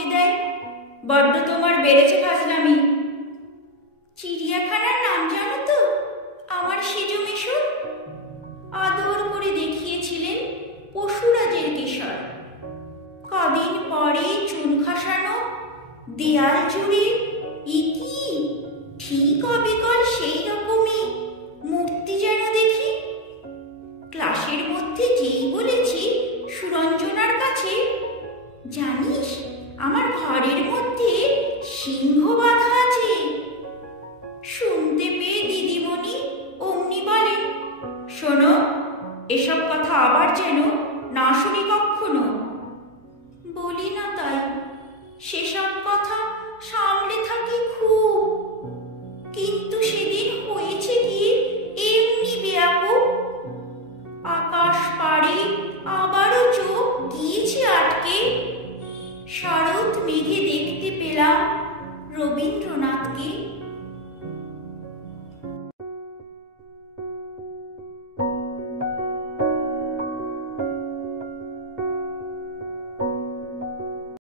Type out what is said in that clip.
বকে দেয়, বড্ড তোমার বেড়েছে ফাজলামি। চিড়িয়াখানার নাম জানো তো আমার সেজ মেশর? আদর করে দেখিয়েছিলেন পশুরাজের কেশর। কদিন পরে চুন খাসানো, দেয়াল জুড়ে ইকি ঠিক অবিকল সেই রকমই মূর্তি যেন দেখি। ক্লাসের মধ্যে যেই বলেছি সুরঞ্জনার কাছে, জানিস আমার ঘরের মধ্যে সিংহ বাঁধা আছে। শুনতে পেয়ে দিদিমণি অমনি বলেন, শোনো, এসব কথা আবার যেন না শুনি কখনো। বলি না তাই, সেসব কথা সামলে থাকি খুব, কিন্তু সেদিন হয়েছে কি এমনি বেয়াকুব। আকাশ পাড়ে আবারও চোখ গিয়েছে আটকে, শারদ মেঘে দেখতে পেলাম রবীন্দ্রনাথকে।